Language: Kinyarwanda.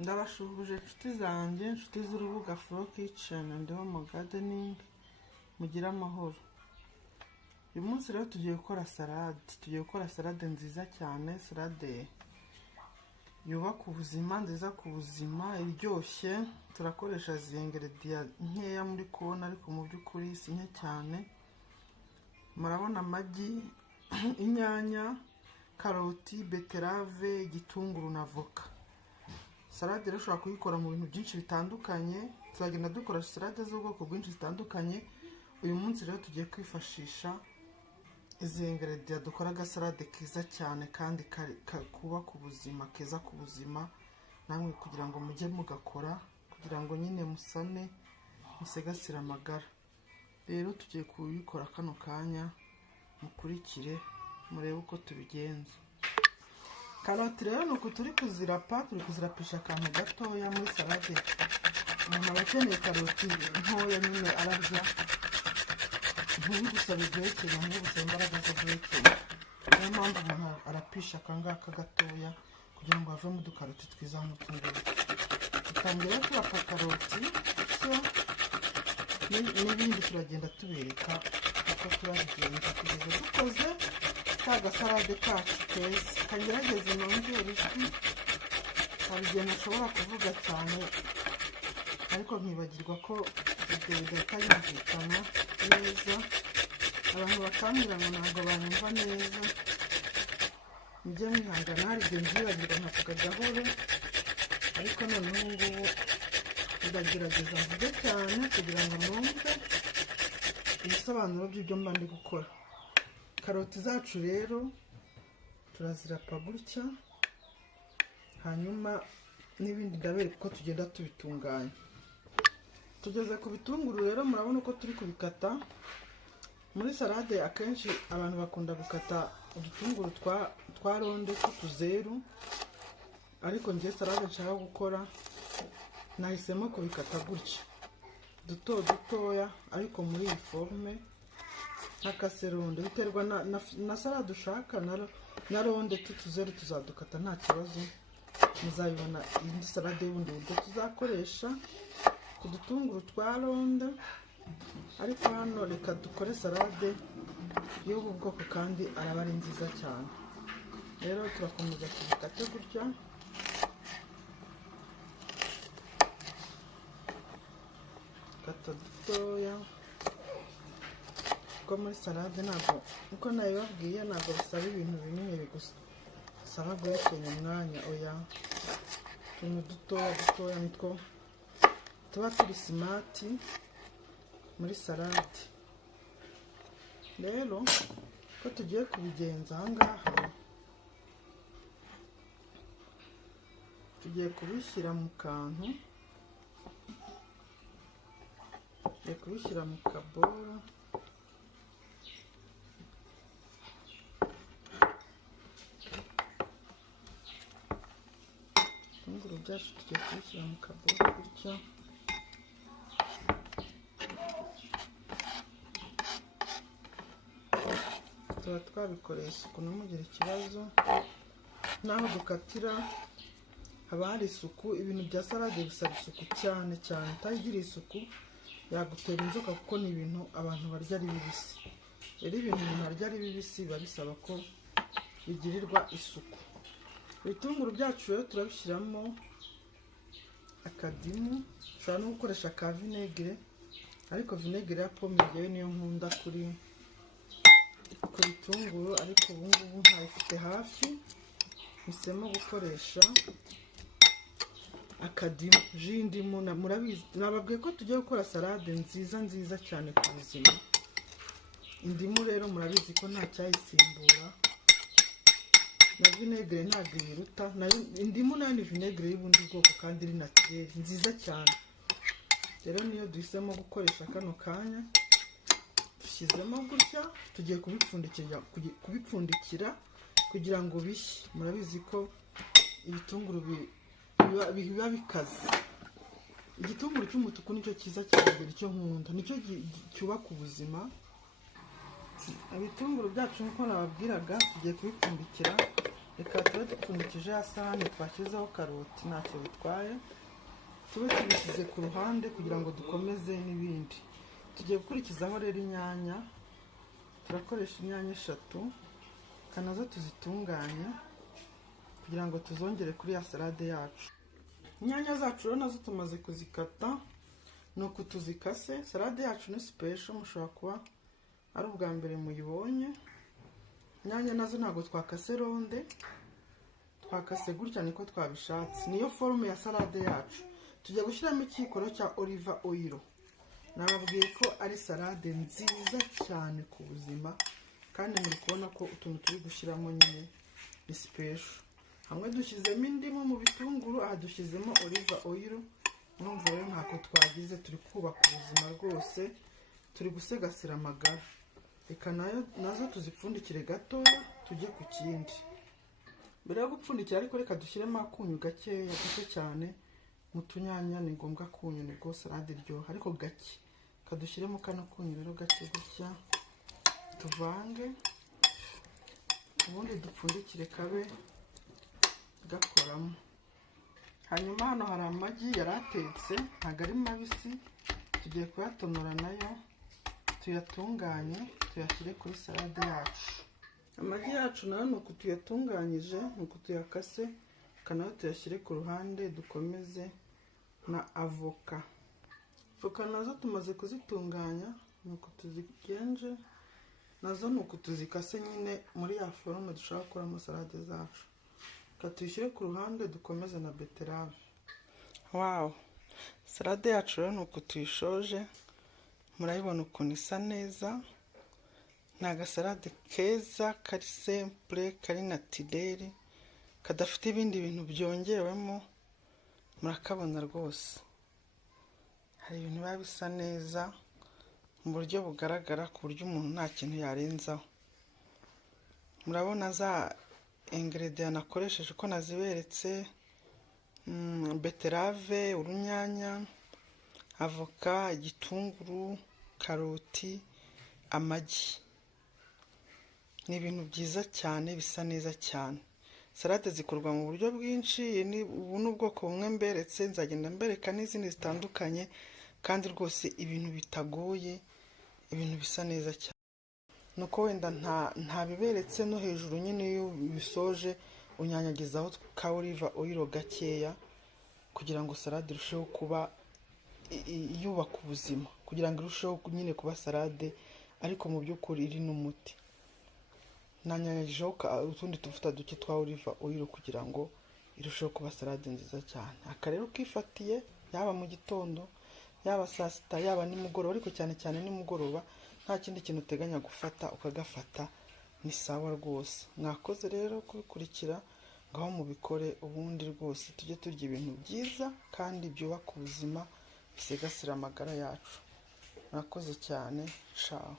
Ndabashuhuje inshuti zanjye, inshuti z'urubuga Flow Kitchen and Home Gardening, mugira amahoro. Uyu munsi rero tugiye gukora salade nziza cyane, salade yubaka ubuzima, nziza ku buzima, iryoshye. Turakoresha ingredient nkeya muri kubona, ariko mu by'ukuri si nke cyane. Murabona amagi, inyanya, karoti, beterave, igitunguru na voka. Salade rero ushobora kuyikora mu bintu byinshi bitandukanye. Tuzagenda dukora salade z'ubwoko bwinshi zitandukanye. Uyu munsi rero tugiye kwifashisha izi ingredient dukora salade keza cyane kandi kubaka ubuzima, keza ku buzima namwe, kugira ngo mujye mugakora, kugira ngo nyine musane, musegasire amagara. Rero tugiye kuyikora kano kanya, mukurikire murebe uko tubigenza. Karoti rero nuko turi kuzirapisha akantu gatoya muri salade. Umuntu aba akeneye karoti ntoya nyine ararya, ntibigusaba guhekenya, ntibigusaba imbaraga zo guhekenya. Niyo mpamvu umuntu arapisha akangaka gatoya kugira ngo havemo udukaroti twiza nk'utunguru. Dutangira turapa karoti, n'ibindi turagenda tubereka uko turabigenza kugeza dukoze ka gasalade kacu keza. Kangerageze nongere ijwi, hari igihe ntashobora kuvuga cyane ariko nkibagirwa ko ibyo bidahita yumvikana neza. Abantu bakambwira ngo ntabwo banyumva neza, mujye mwihangana, hari igihe nzibagirwa nkavuga gahoro, ariko noneho ngubu ndagerageza mvuge cyane kugira ngo numve ibisobanuro by'ibyo mba ndi gukora. Karoti zacu rero turazirapa gutya, hanyuma n'ibindi ndabereka uko tugenda tubitunganya. Tugeze ku bitunguru rero, murabona uko turi kubikata. Muri salade akenshi abantu bakunda gukata udutunguru twa ronde tw'utuzeru, ariko njye salade nshaka gukora nahisemo kubikata gutya dutoya, ariko muri iyi forme nk'akase ronde. Biterwa na salade ushaka, na ronde tutuzeru tuzadukata nta kibazo. Muzabibona indi salade y'ubundi buryo tuzakoresha ku dutunguru twa ronde, ariko hano reka dukore salade y'ubu bwoko kandi araba ari nziza cyane. Rero turakomeza kubikata gutya, kata dutoya, kuko muri salade ntabwo, uko nabibabwiye, ntabwo bisaba ibintu binini bigusaba guhekenya umwanya. Oya, utuntu dutoya nitwo tuba turi simati muri salade. Rero ko tugiye kubigenza ahangaha, tugiye kubishyira mu kantu, tugiye kubishyira mu kaboro. Ibitunguru byacu tugiye kubishyira mu kaboro gutya. Tuba twabikoreye isuku, ntimugire ikibazo. N'aho dukatira haba hari isuku. Ibintu bya salade bisaba isuku cyane cyane. Utagiriye isuku yagutera inzoka, kuko ni ibintu abantu barya ari bibisi. Rero ibintu umuntu arya ari bibisi biba bisaba ko bigirirwa isuku. Ibitunguru byacu rero turabishyiramo akadimu. Ushobora no gukoresha ka vinegere, ariko vinegere ya pome yewe niyo nkunda kuri bitunguru, ariko ubu ngubu ntabifite hafi, mpisemo gukoresha akadimu, jindimu. Murabizi, nababwiye ko tugiye gukora salade nziza cyane ku buzima. Indimu rero murabizi ko nta cyayisimbura, na vinegere ntabwo ibiruta. Indimu nayo ni vinegere y'ubundi bwoko kandi iri naturelle, nziza cyane. Rero niyo duhisemo gukoresha kano kanya. Dushyizemo gutya, tugiye kubipfundikira kugira ngo bishye. Murabizi ko ibitunguru biba bikaze. Igitunguru cy'umutuku nicyo cyiza cyane, nicyo nkunda, nicyo cyubaka ubuzima. Ibitunguru byacu nk'uko nababwiraga tugiye kubipfundikira. reka tube dupfundikije ya sahani twashyizeho karoti, ntacyo bitwaye, tube tubishyize ku ruhande kugira ngo dukomeze n'ibindi. Tugiye gukurikizaho rero inyanya. Turakoresha inyanya 3, kanazo tuzitunganye kugira ngo tuzongere kuri ya salade yacu. Inyanya zacu rero nazo tumaze kuzikata, nuko tuzikase. Salade yacu ni special, mushobora kuba ari ubwa mbere muyibonye. Inyanya nazo ntabwo twakase ronde, twakase gutya niko twabishatse. Niyo forume ya salade yacu. Tujya gushyiramo ikikoro cya olive oil. Nababwiye ko ari salade nziza cyane ku buzima, kandi muri kubona ko utuntu turi gushyiramo nyine ni special. Hamwe dushyizemo indimu mu bitunguru, aha dushyizemo olive oil. Numva rero ntako twagize, turi kubaka ubuzima rwose, turi gusegasira amagara. Reka nazo tuzipfundikire gatoya tujye ku kindi. Mbere yo gupfundikira ariko reka dushyiremo akunyu gakeya, gake cyane. Mu tunyanya ni ngombwa akunyu, nibwo salade iryoha, ariko gake. Kadushyiremo kano kunyu rero gake gutya, tuvange, ubundi dupfundikire kabe gakoramo. Hanyuma hano hari amagi yaratetse, ntabwo ari mabisi, tugiye kuyatonora nayo tuyatunganye, tuyashyire kuri salade yacu. Amagi yacu nayo nuko tuyatunganyije, nuko tuyakase, kanayo tuyashyire ku ruhande. Dukomeze na avoka. Avoka nazo tumaze kuzitunganya, nuko tuzigenje, nazo nuko tuzikase nyine muri ya forume dushaka gukoramo salade zacu. Tuyishyire ku ruhande, dukomeze na beterave. Wow, salade yacu rero nuko tuyishoje, murayibona ukuntu isa neza. Ni agasalade keza, kari simple, kari naturel, kadafite ibindi bintu byongewemo. Murakabona rwose, hari ibintu biba bisa neza mu buryo bugaragara, ku buryo umuntu nta kintu yarenzaho. Murabona za ingredient nakoresheje uko naziberetse: beterave, urunyanya, avoka, igitunguru, karoti, amagi. Ni ibintu byiza cyane, bisa neza cyane. Salade zikorwa mu buryo bwinshi, ubu ni ubwoko bumwe mberetse, nzagenda mbereka n'izindi zitandukanye, kandi rwose ibintu bitagoye, ibintu bisa neza cyane. Nuko wenda nta biberetse no hejuru nyine iyo bisoje unyanyagizaho ka olive oil gakeya, kugira ngo salade irusheho kuba yubaka ubuzima, kugira ngo irusheho nyine kuba salade ariko mu by'ukuri iri n'umuti. Nanyanyagijeho utundi tuvuta duke twa olive oil kugira ngo irusheho kuba salade nziza cyane. Aka rero ukifatiye, yaba mu gitondo, yaba saa sita, yaba nimugoroba, ariko cyane cyane nimugoroba, nta kindi kintu uteganya gufata, ukagafata, ni sawa rwose. Mwakoze rero kubikurikira, ngaho mubikore, ubundi rwose tujye turya ibintu byiza kandi byubaka ubuzima, bisigasira amagara yacu. Mwakoze cyane, ciao.